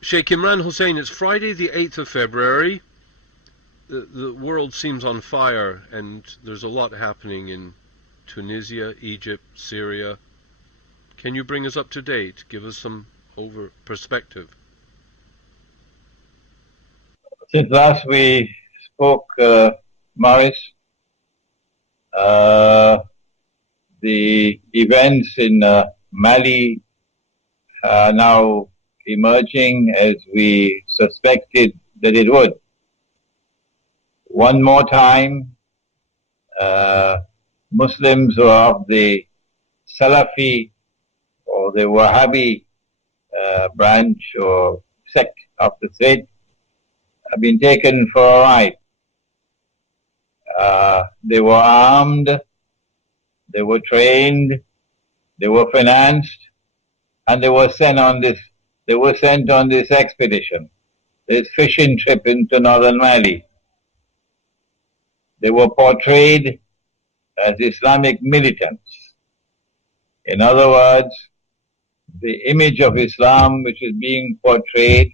Sheikh Imran Hosein, it's Friday the 8th of February. The world seems on fire, and there's a lot happening in Tunisia, Egypt, Syria. Can you bring us up to date? Give us some perspective. Since last we spoke, Morris, the events in Mali are now emerging as we suspected that it would. One more time, Muslims who are of the Salafi or the Wahhabi branch or sect of the faith have been taken for a ride. They were armed, they were trained, they were financed, and they were sent on this expedition, this fishing trip into northern Mali. They were portrayed as Islamic militants. In other words, the image of Islam which is being portrayed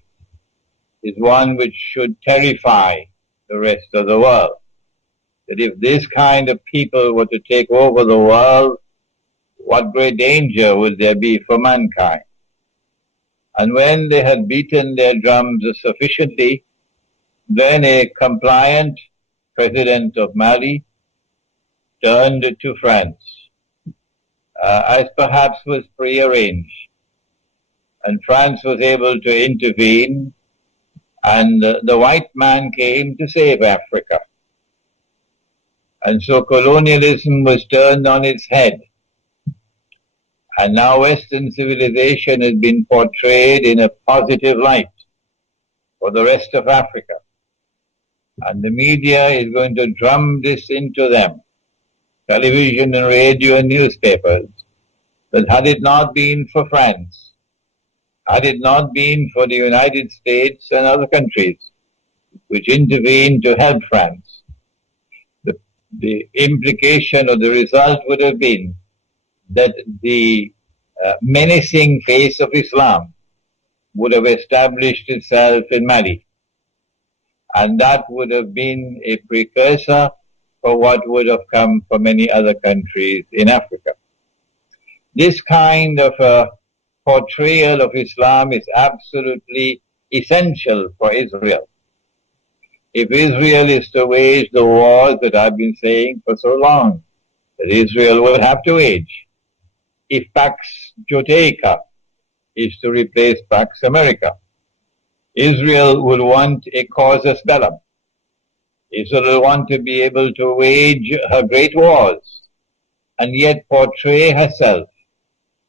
is one which should terrify the rest of the world. That if this kind of people were to take over the world, what great danger would there be for mankind? And when they had beaten their drums sufficiently, then a compliant president of Mali turned to France, as perhaps was prearranged. And France was able to intervene, and the white man came to save Africa. And so colonialism was turned on its head. And now Western civilization has been portrayed in a positive light for the rest of Africa. And the media is going to drum this into them, television and radio and newspapers, that had it not been for France, had it not been for the United States and other countries which intervened to help France, the implication or the result would have been that the menacing face of Islam would have established itself in Mali. And that would have been a precursor for what would have come for many other countries in Africa. This kind of a portrayal of Islam is absolutely essential for Israel. If Israel is to wage the wars that I've been saying for so long, that Israel will have to wage, if Pax Judaica is to replace Pax America, Israel will want a casus bellum. Israel will want to be able to wage her great wars and yet portray herself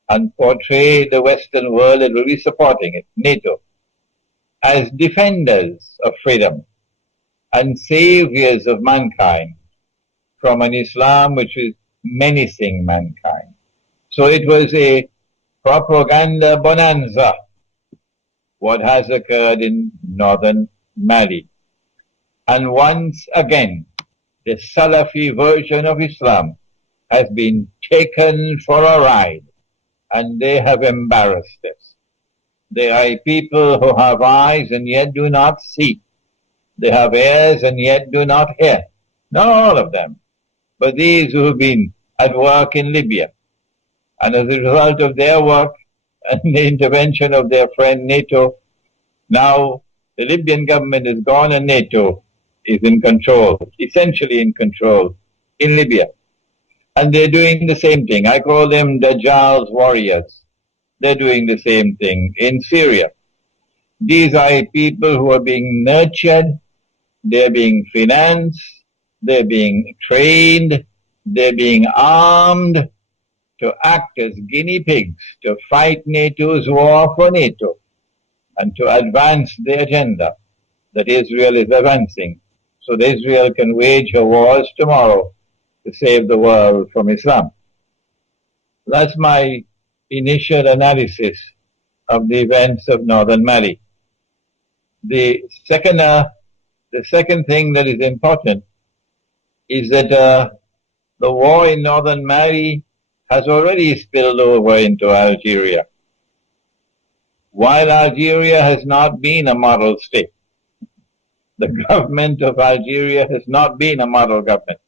and portray the Western world that will be supporting it, NATO, as defenders of freedom and saviors of mankind from an Islam which is menacing mankind. So it was a propaganda bonanza, what has occurred in northern Mali. And once again, the Salafi version of Islam has been taken for a ride, and they have embarrassed us. They are people who have eyes and yet do not see. They have ears and yet do not hear. Not all of them, but these who have been at work in Libya. And as a result of their work and the intervention of their friend NATO, now the Libyan government is gone and NATO is in control, essentially in control, in Libya. And they're doing the same thing. I call them Dajjal's warriors. They're doing the same thing in Syria. These are people who are being nurtured, they're being financed, they're being trained, they're being armed to act as guinea pigs to fight NATO's war for NATO and to advance the agenda that Israel is advancing, so that Israel can wage her wars tomorrow to save the world from Islam. That's my initial analysis of the events of northern Mali. The second thing that is important is that the war in northern Mali has already spilled over into Algeria. while Algeria has not been a model state, the government of Algeria has not been a model government.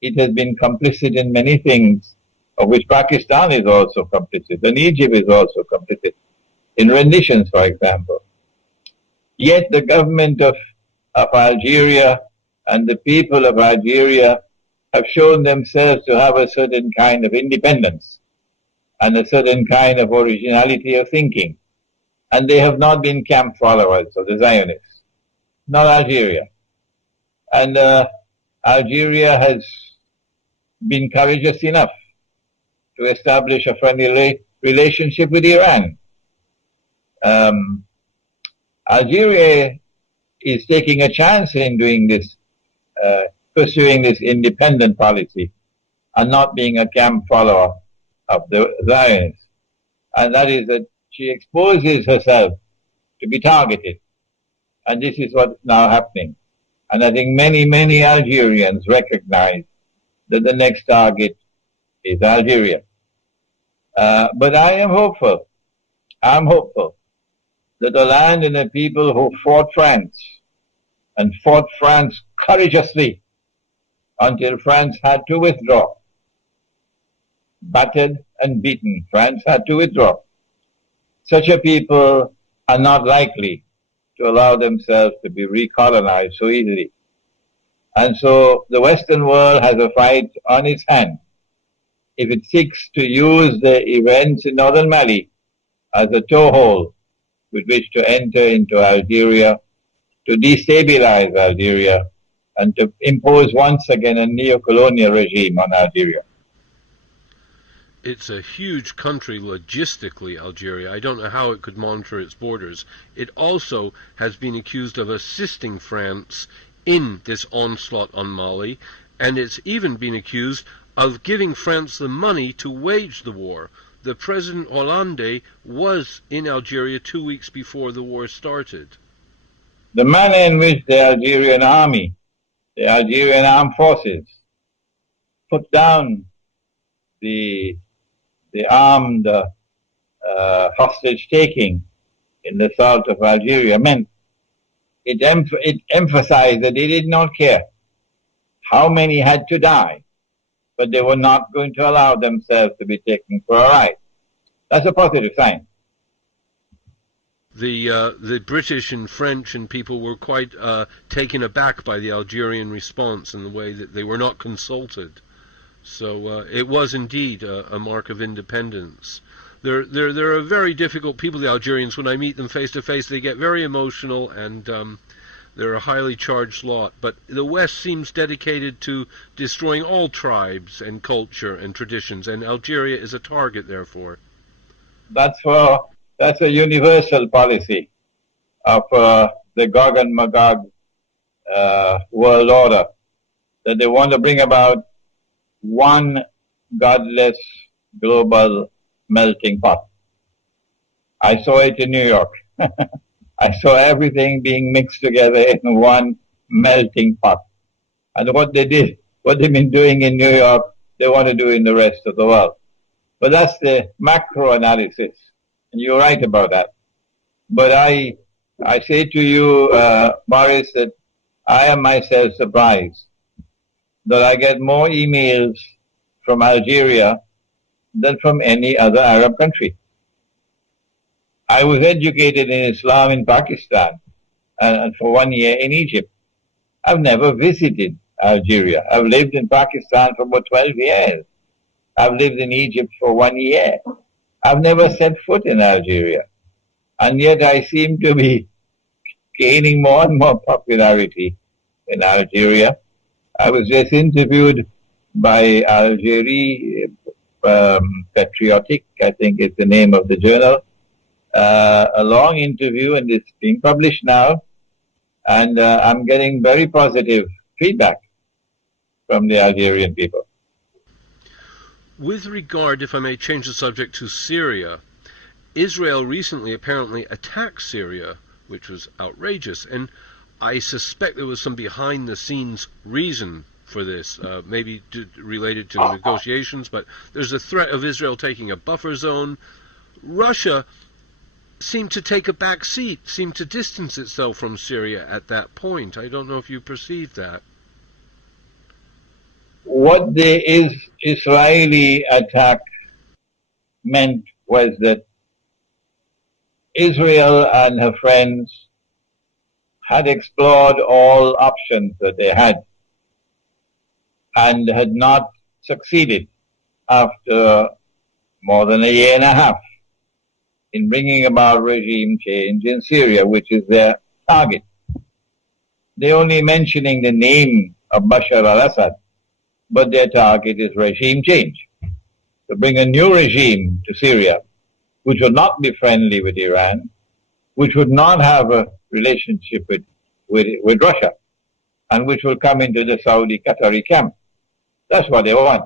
It has been complicit in many things, of which Pakistan is also complicit, and Egypt is also complicit, in renditions, for example. Yet the government of Algeria and the people of Algeria have shown themselves to have a certain kind of independence and a certain kind of originality of thinking. And they have not been camp followers of the Zionists, not Algeria. And Algeria has been courageous enough to establish a friendly relationship with Iran. Algeria is taking a chance in doing this, pursuing this independent policy and not being a camp follower of the Zionists. And that is that she exposes herself to be targeted. And this is what's now happening. And I think many, many Algerians recognize that the next target is Algeria. But I am hopeful. I'm hopeful that the land and the people who fought France and fought France courageously until France had to withdraw, battered and beaten, France had to withdraw. Such a people are not likely to allow themselves to be recolonized so easily. And so the Western world has a fight on its hands if it seeks to use the events in northern Mali as a toehold with which to enter into Algeria, to destabilize Algeria, and to impose once again a neo-colonial regime on Algeria. It's a huge country logistically, Algeria. I don't know how it could monitor its borders. It also has been accused of assisting France in this onslaught on Mali, and it's even been accused of giving France the money to wage the war. The President Hollande was in Algeria 2 weeks before the war started. The manner in which the Algerian army, the Algerian armed forces, put down the armed hostage-taking in the south of Algeria meant it emphasized that they did not care how many had to die, but they were not going to allow themselves to be taken for a ride. That's a positive sign. The British and French and people were quite taken aback by the Algerian response in the way that they were not consulted. So it was indeed a mark of independence. They're a very difficult people, the Algerians. When I meet them face to face, they get very emotional, and they're a highly charged lot. But the West seems dedicated to destroying all tribes and culture and traditions, and Algeria is a target, therefore. That's a universal policy of the Gog and Magog world order, that they want to bring about one godless global melting pot. I saw it in New York. I saw everything being mixed together in one melting pot. And what they've been doing in New York, they want to do in the rest of the world. But that's the macro analysis. And you're right about that. But I say to you, Boris, that I am myself surprised that I get more emails from Algeria than from any other Arab country. I was educated in Islam in Pakistan and for 1 year in Egypt. I've never visited Algeria. I've lived in Pakistan for about 12 years. I've lived in Egypt for 1 year. I've never set foot in Algeria. And yet I seem to be gaining more and more popularity in Algeria. I was just interviewed by Algérie Patriotic, I think is the name of the journal. A long interview, and it's being published now. And I'm getting very positive feedback from the Algerian people. With regard, if I may change the subject, to Syria, Israel recently apparently attacked Syria, which was outrageous, and I suspect there was some behind-the-scenes reason for this, maybe related to negotiations, but there's a threat of Israel taking a buffer zone. Russia seemed to take a back seat, seemed to distance itself from Syria at that point. I don't know if you perceived that. What the Israeli attack meant was that Israel and her friends had explored all options that they had and had not succeeded after more than a year and a half in bringing about regime change in Syria, which is their target. They're only mentioning the name of Bashar al-Assad, but their target is regime change. To bring a new regime to Syria, which would not be friendly with Iran, which would not have a relationship with Russia, and which will come into the Saudi-Qatari camp. That's what they want.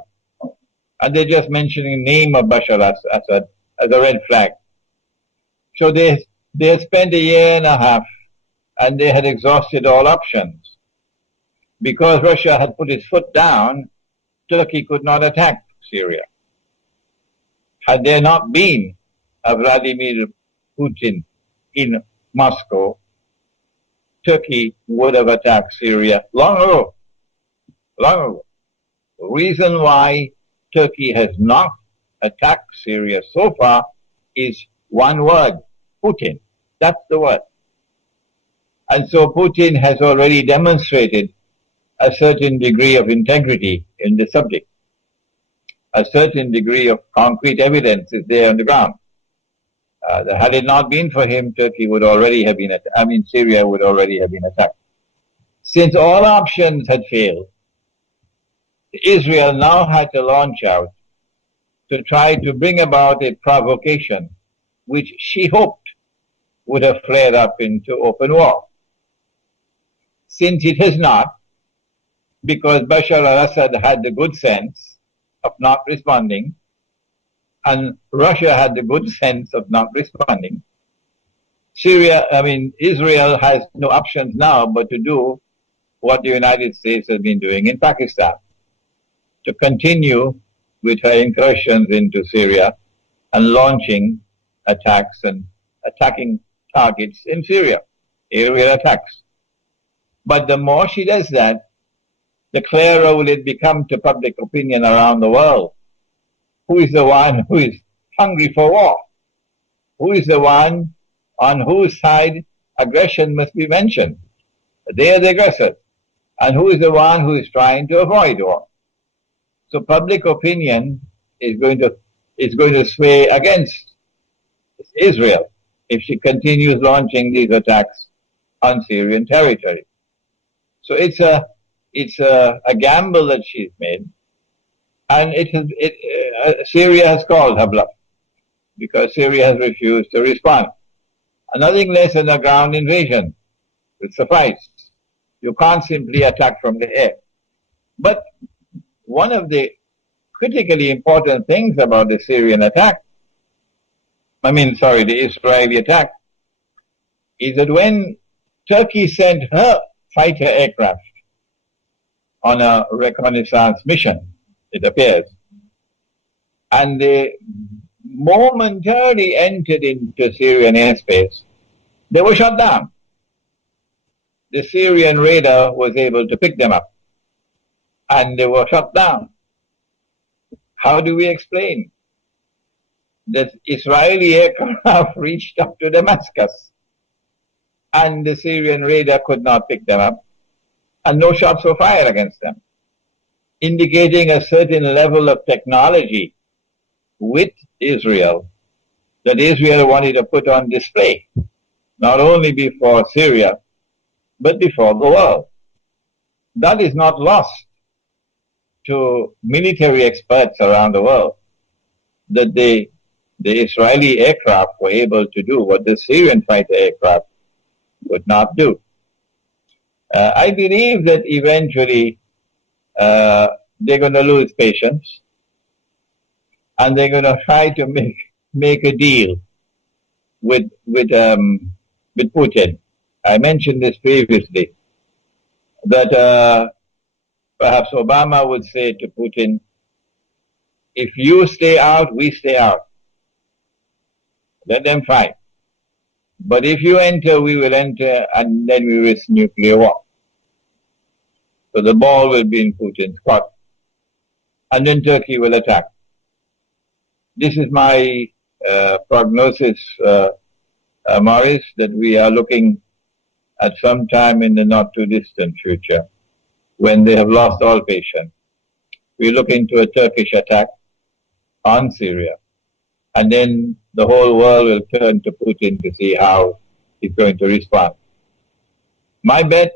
And they're just mentioning the name of Bashar al-Assad as a red flag. So they spent a year and a half, and they had exhausted all options. Because Russia had put its foot down, Turkey could not attack Syria. Had there not been a Vladimir Putin in Moscow, Turkey would have attacked Syria long ago. Long ago. The reason why Turkey has not attacked Syria so far is one word: Putin. That's the word. And so Putin has already demonstrated a certain degree of integrity in the subject. A certain degree of concrete evidence is there on the ground. Had it not been for him, Turkey would already have been Syria would already have been attacked. Since all options had failed, Israel now had to launch out to try to bring about a provocation which she hoped would have flared up into open war. Since it has not, because Bashar al-Assad had the good sense of not responding, and Russia had the good sense of not responding, Israel has no options now but to do what the United States has been doing in Pakistan, to continue with her incursions into Syria and launching attacks and attacking targets in Syria, aerial attacks. But the more she does that, the clearer will it become to public opinion around the world. Who is the one who is hungry for war? Who is the one on whose side aggression must be mentioned? They are the aggressors. And who is the one who is trying to avoid war? So public opinion is going to sway against Israel if she continues launching these attacks on Syrian territory. So it's a gamble that she's made, and Syria has called her bluff because Syria has refused to respond. And nothing less than a ground invasion would suffice. You can't simply attack from the air. But one of the critically important things about the Israeli attack, is that when Turkey sent her fighter aircraft on a reconnaissance mission, it appears, and they momentarily entered into Syrian airspace, they were shot down. The Syrian radar was able to pick them up, and they were shot down. How do we explain that Israeli aircraft reached up to Damascus and the Syrian radar could not pick them up, and no shots were fired against them, indicating a certain level of technology with Israel that Israel wanted to put on display, not only before Syria, but before the world. That is not lost to military experts around the world, that the Israeli aircraft were able to do what the Syrian fighter aircraft would not do. I believe that eventually they're going to lose patience, and they're going to try to make a deal with Putin. I mentioned this previously, that perhaps Obama would say to Putin, if you stay out, we stay out. Let them fight. But if you enter, we will enter, and then we risk nuclear war. So the ball will be in Putin's court. And then Turkey will attack. This is my prognosis, Maurice, that we are looking at some time in the not too distant future when they have lost all patience. We're looking to a Turkish attack on Syria. And then the whole world will turn to Putin to see how he's going to respond. My bet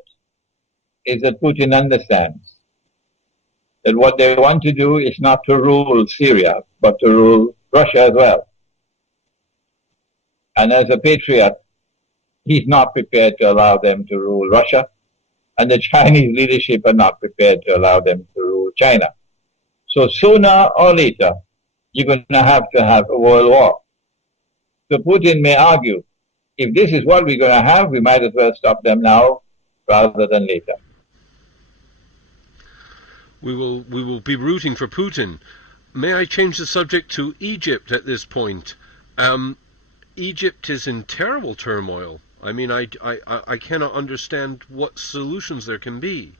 is that Putin understands that what they want to do is not to rule Syria, but to rule Russia as well. And as a patriot, he's not prepared to allow them to rule Russia, and the Chinese leadership are not prepared to allow them to rule China. So sooner or later, you're going to have a world war. So Putin may argue, if this is what we're going to have, we might as well stop them now rather than later. We will be rooting for Putin. May I change the subject to Egypt at this point? Egypt is in terrible turmoil. I mean, I cannot understand what solutions there can be.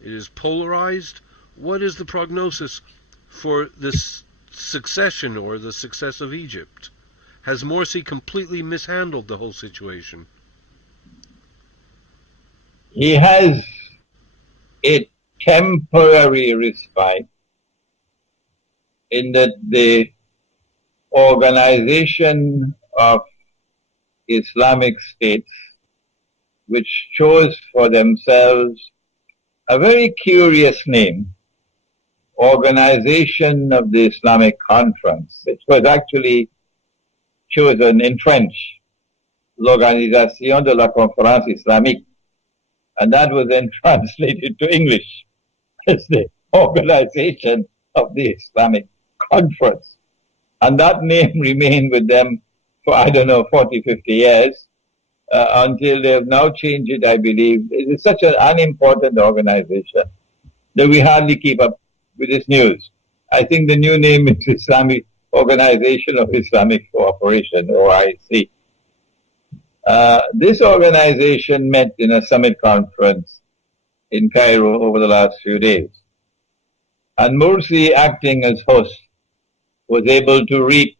It is polarized. What is the prognosis for this succession or the success of Egypt? Has Morsi completely mishandled the whole situation? He has a temporary respite in that the organization of Islamic states, which chose for themselves a very curious name, Organization of the Islamic Conference. It was actually chosen in French, L'Organisation de la Conférence Islamique, and that was then translated to English as the Organization of the Islamic Conference. And that name remained with them for, 40, 50 years, until they have now changed it, I believe. It is such an unimportant organization that we hardly keep up with this news. I think the new name is Islamic Organization of Islamic Cooperation, OIC. This organization met in a summit conference in Cairo over the last few days. And Morsi, acting as host, was able to reap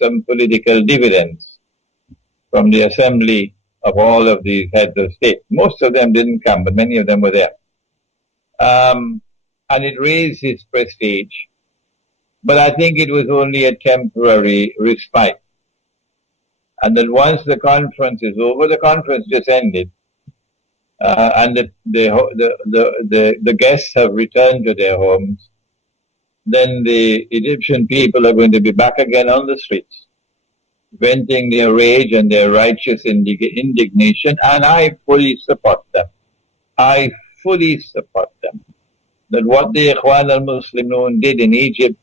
some political dividends from the assembly of all of these heads of state. Most of them didn't come, but many of them were there. And it raised his prestige. But I think it was only a temporary respite. And that once the conference is over, the conference just ended, and the guests have returned to their homes, then the Egyptian people are going to be back again on the streets, venting their rage and their righteous indignation, and I fully support them. I fully support them. That what the Ikhwan al-Muslimun did in Egypt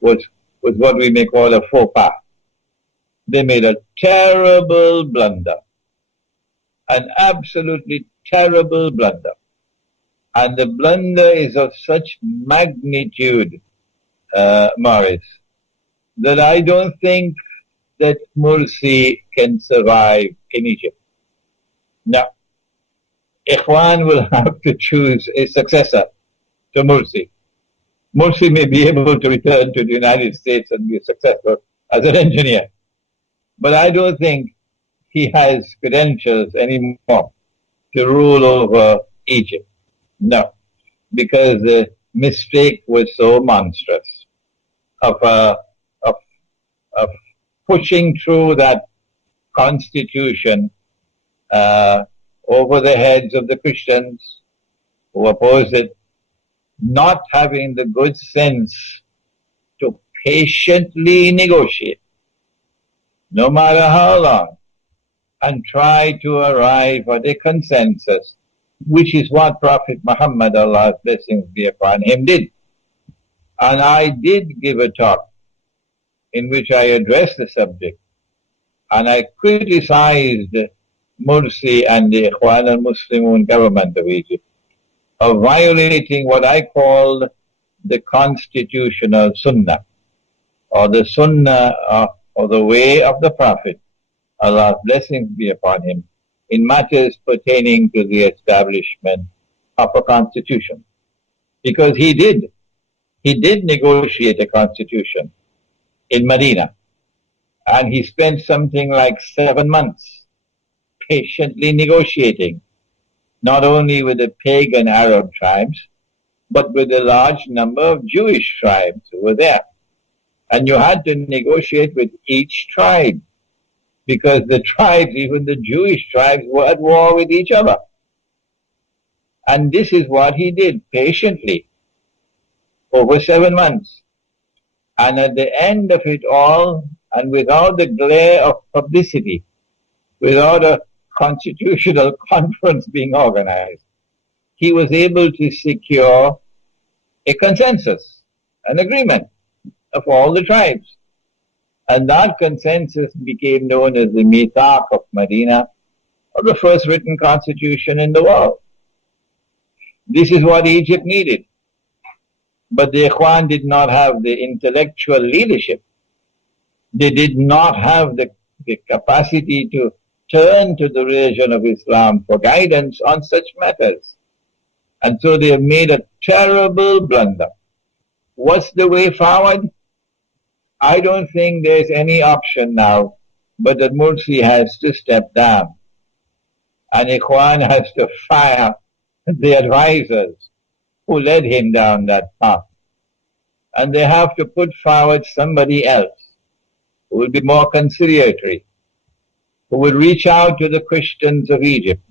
was what we may call a faux pas. They made a terrible blunder, an absolutely terrible blunder. And the blunder is of such magnitude, Morris, that I don't think that Morsi can survive in Egypt. Now, Ikhwan will have to choose a successor to Morsi. Morsi may be able to return to the United States and be successful as an engineer. But I don't think he has credentials anymore to rule over Egypt. No, because the mistake was so monstrous of pushing through that constitution over the heads of the Christians who opposed it, not having the good sense to patiently negotiate, no matter how long, and try to arrive at a consensus, which is what Prophet Muhammad, Allah's blessings be upon him, did. And I did give a talk in which I addressed the subject, and I criticized Morsi and the Ikhwan al-Muslimun government of Egypt of violating what I called the constitutional sunnah, or the sunnah or the way of the Prophet, Allah's blessings be upon him, in matters pertaining to the establishment of a constitution. Because he did negotiate a constitution in Medina. And he spent something like 7 months patiently negotiating, not only with the pagan Arab tribes, but with a large number of Jewish tribes who were there. And you had to negotiate with each tribe, because the tribes, even the Jewish tribes, were at war with each other. And this is what he did patiently over 7 months. And at the end of it all, and without the glare of publicity, without a constitutional conference being organized, he was able to secure a consensus, an agreement of all the tribes. And that consensus became known as the Mithaq of Medina, or the first written constitution in the world. This is what Egypt needed. But the Ikhwan did not have the intellectual leadership. They did not have the capacity to turn to the religion of Islam for guidance on such matters. And so they have made a terrible blunder. What's the way forward? I don't think there's any option now, but that Mursi has to step down. And Ikhwan has to fire the advisors who led him down that path. And they have to put forward somebody else who will be more conciliatory, who will reach out to the Christians of Egypt,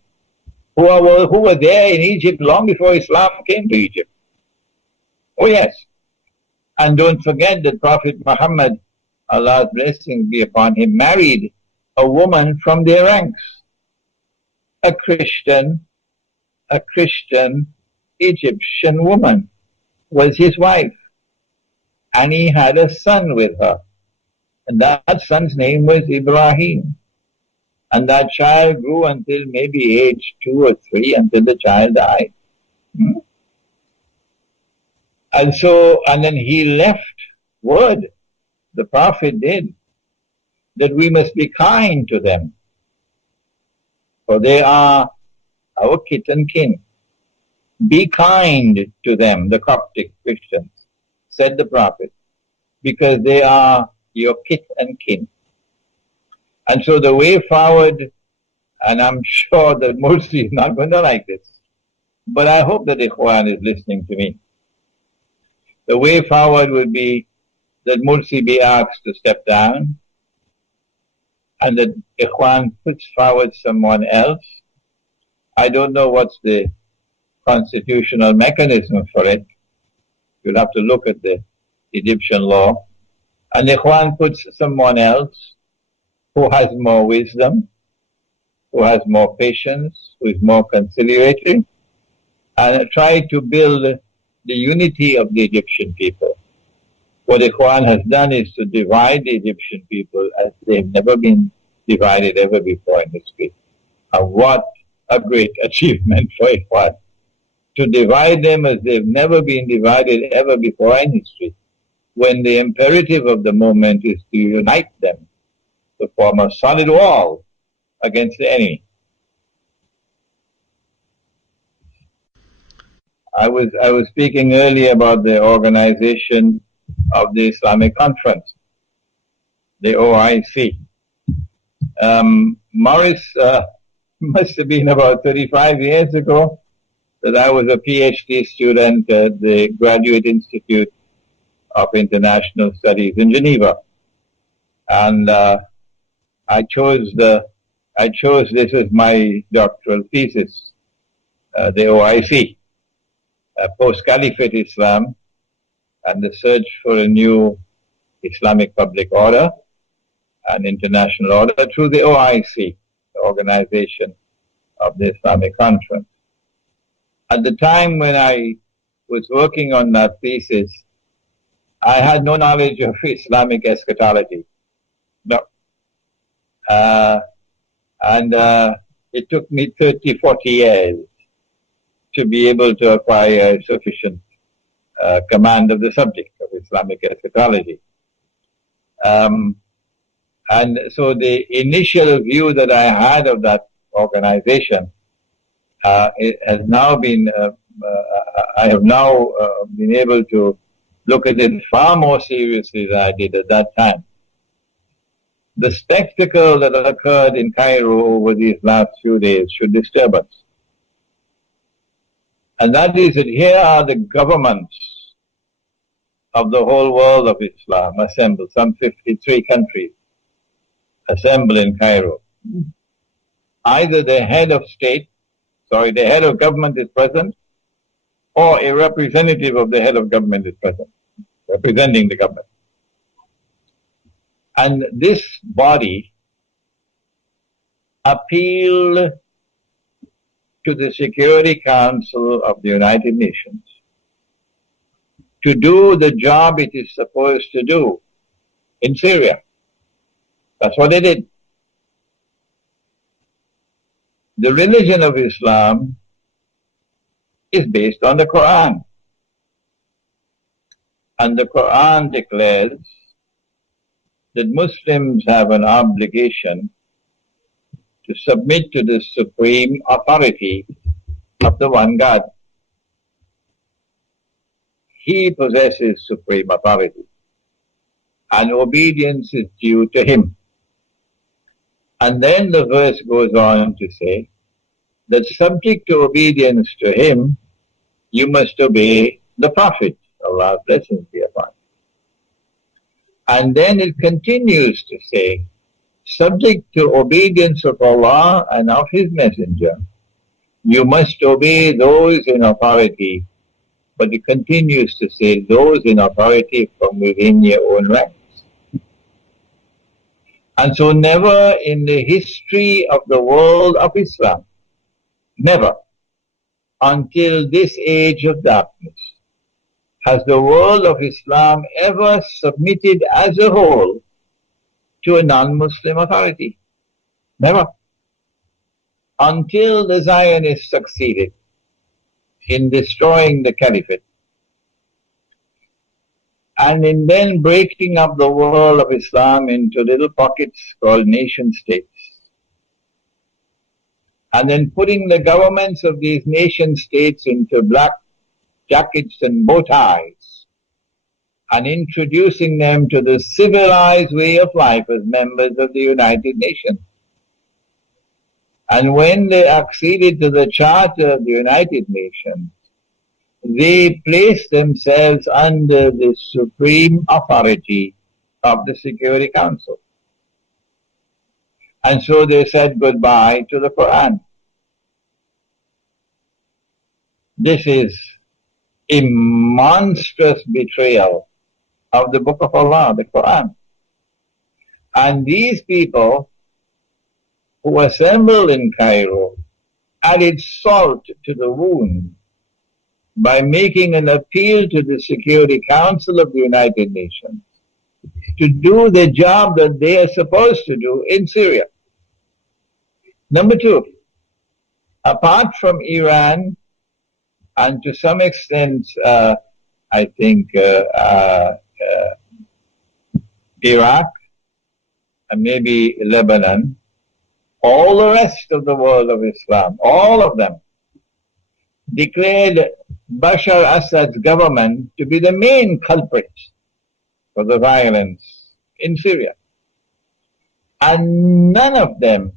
who were there in Egypt long before Islam came to Egypt. Oh yes. And don't forget that Prophet Muhammad, Allah's blessings be upon him, married a woman from their ranks, a Christian Egyptian woman was his wife. And he had a son with her. And that son's name was Ibrahim. And that child grew until maybe age 2 or 3, until the child died. And then he left word, the Prophet did, that we must be kind to them, for they are our kith and kin. Be kind to them, the Coptic Christians, said the Prophet, because they are your kith and kin. And so the way forward, and I'm sure that Mursi is not going to like this, but I hope that Ikhwan is listening to me. The way forward would be that Mursi be asked to step down, and that Ikhwan puts forward someone else. I don't know what's the constitutional mechanism for it. You'll have to look at the Egyptian law. And Ikhwan puts someone else who has more wisdom, who has more patience, who is more conciliatory, and try to build the unity of the Egyptian people. What Ikhwan has done is to divide the Egyptian people as they've never been divided ever before in history. And what a great achievement for Ikhwan, to divide them as they've never been divided ever before in history, when the imperative of the moment is to unite them, to form a solid wall against the enemy. I was speaking earlier about the organization of the Islamic Conference, the OIC. Morris, must have been about 35 years ago that I was a PhD student at the Graduate Institute of International Studies in Geneva. And I chose this as my doctoral thesis, the OIC, post-Caliphate Islam and the search for a new Islamic public order and international order through the OIC, the Organization of the Islamic Conference. At the time when I was working on that thesis, I had no knowledge of Islamic eschatology. No. And it took me 30, 40 years to be able to acquire sufficient command of the subject of Islamic eschatology. And so the initial view that I had of that organization it has now been, I have now been able to look at it far more seriously than I did at that time. The spectacle that occurred in Cairo over these last few days should disturb us. And that is that here are the governments of the whole world of Islam assembled, some 53 countries assembled in Cairo. Either the head of government is present, or a representative of the head of government is present, representing the government. And this body appealed to the Security Council of the United Nations to do the job it is supposed to do in Syria. That's what they did. The religion of Islam is based on the Quran. And the Quran declares that Muslims have an obligation to submit to the supreme authority of the one God. He possesses supreme authority, and obedience is due to him. And then the verse goes on to say that subject to obedience to him, you must obey the Prophet, Allah's blessings be upon him. And then it continues to say, subject to obedience of Allah and of his messenger, you must obey those in authority. But it continues to say those in authority from within your own ranks. And so never in the history of the world of Islam, never, until this age of darkness, has the world of Islam ever submitted as a whole to a non-Muslim authority. Never. Until the Zionists succeeded in destroying the caliphate and in then breaking up the world of Islam into little pockets called nation states, and then putting the governments of these nation states into black jackets and bow ties and introducing them to the civilized way of life as members of the United Nations. And when they acceded to the Charter of the United Nations, they placed themselves under the supreme authority of the Security Council. And so they said goodbye to the Quran. This is a monstrous betrayal of the Book of Allah, the Quran. And these people who assembled in Cairo added salt to the wound by making an appeal to the Security Council of the United Nations to do the job that they are supposed to do in Syria. Number two, apart from Iran and to some extent, I think, Iraq and maybe Lebanon, all the rest of the world of Islam, all of them, declared Bashar Assad's government to be the main culprit for the violence in Syria. And none of them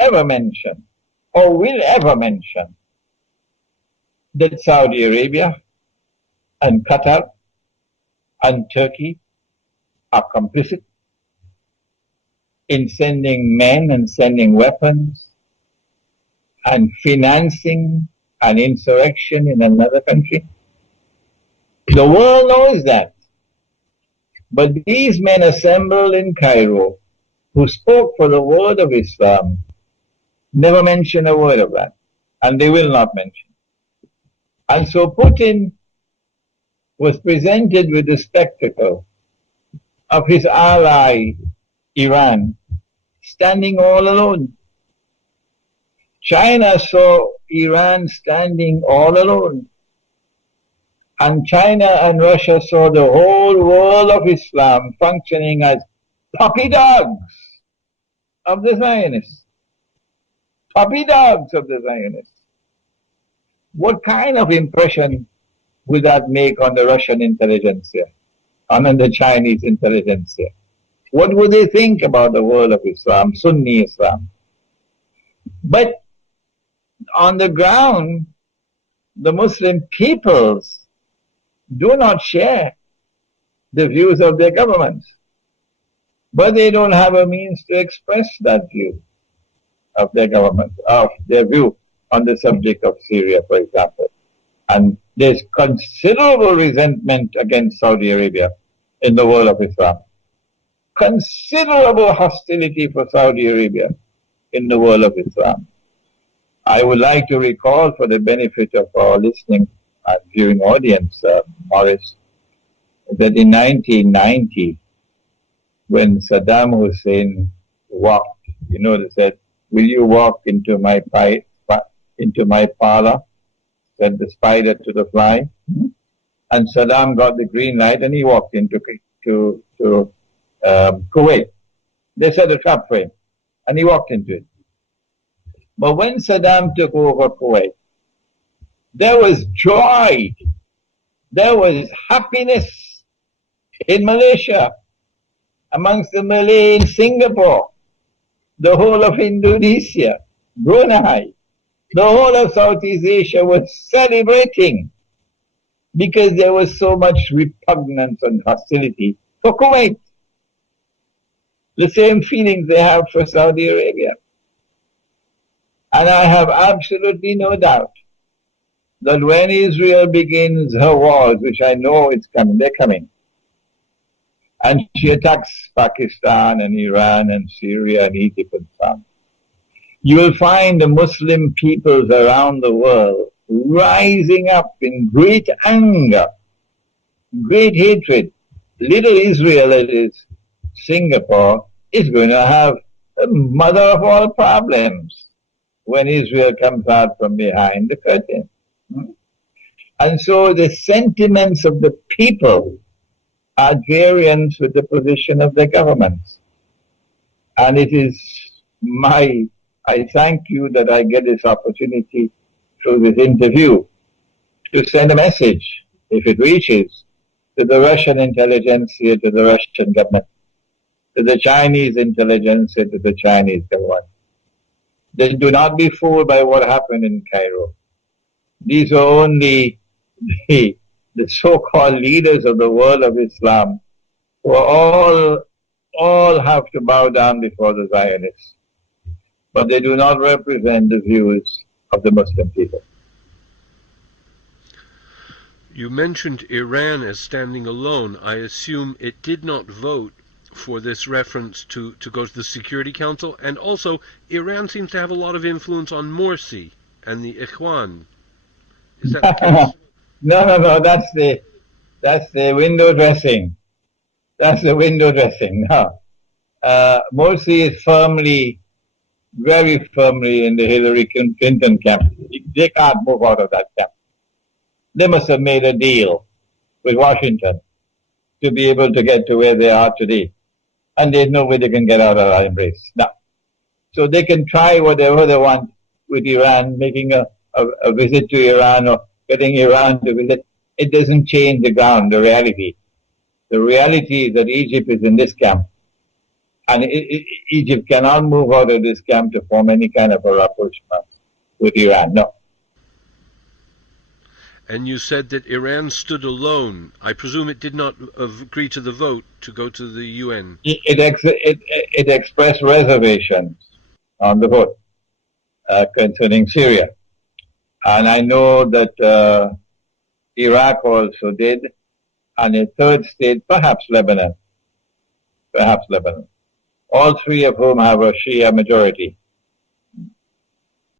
ever mentioned or will ever mention that Saudi Arabia and Qatar and Turkey are complicit in sending men and sending weapons and financing an insurrection in another country. The world knows that. But these men assembled in Cairo who spoke for the word of Islam never mention a word of that, and they will not mention. And so Putin was presented with the spectacle of his ally, Iran, standing all alone. China saw Iran standing all alone. And China and Russia saw the whole world of Islam functioning as puppy dogs of the Zionists. Puppy dogs of the Zionists. What kind of impression would that make on the Russian intelligentsia, and on the Chinese intelligentsia? What would they think about the world of Islam, Sunni Islam? But on the ground, the Muslim peoples do not share the views of their governments. But they don't have a means to express that view of their government, of their view on the subject of Syria, for example. And there's considerable resentment against Saudi Arabia in the world of Islam. Considerable hostility for Saudi Arabia in the world of Islam. I would like to recall, for the benefit of our listening and viewing audience, Morris, that in 1990, when Saddam Hussein walked, they said, "Will you walk into my parlor?" Said the spider to the fly. And Saddam got the green light and he walked into Kuwait. They set a trap for him and he walked into it. But when Saddam took over Kuwait, there was joy, there was happiness in Malaysia, amongst the Malay in Singapore, the whole of Indonesia, Brunei, the whole of Southeast Asia was celebrating because there was so much repugnance and hostility for Kuwait. The same feelings they have for Saudi Arabia. And I have absolutely no doubt that when Israel begins her wars, which I know it's coming, they're coming, and she attacks Pakistan and Iran and Syria and Egypt and so on, you will find the Muslim peoples around the world rising up in great anger, great hatred. Little Israel, that is Singapore, is going to have the mother of all problems when Israel comes out from behind the curtain. And so the sentiments of the people are variant with the position of the governments. And it is I thank you that I get this opportunity through this interview to send a message, if it reaches, to the Russian intelligentsia, to the Russian government, to the Chinese intelligentsia, to the Chinese government. They do not be fooled by what happened in Cairo. These are only the so-called leaders of the world of Islam who all have to bow down before the Zionists. But they do not represent the views of the Muslim people. You mentioned Iran as standing alone. I assume it did not vote for this reference to go to the Security Council, and also Iran seems to have a lot of influence on Morsi and the Ikhwan. Is that the case? No, that's the window dressing. That's the window dressing. No. Morsi is very firmly in the Hillary Clinton camp. They can't move out of that camp. They must have made a deal with Washington to be able to get to where they are today. And there's no way they can get out of that embrace. No. So they can try whatever they want with Iran, making a visit to Iran or getting Iran to visit. It doesn't change the ground, the reality. The reality is that Egypt is in this camp. And Egypt cannot move out of this camp to form any kind of a rapprochement with Iran. No. And you said that Iran stood alone. I presume it did not agree to the vote to go to the UN. It expressed reservations on the vote concerning Syria. And I know that Iraq also did, and a third state, perhaps Lebanon. All three of whom have a Shia majority.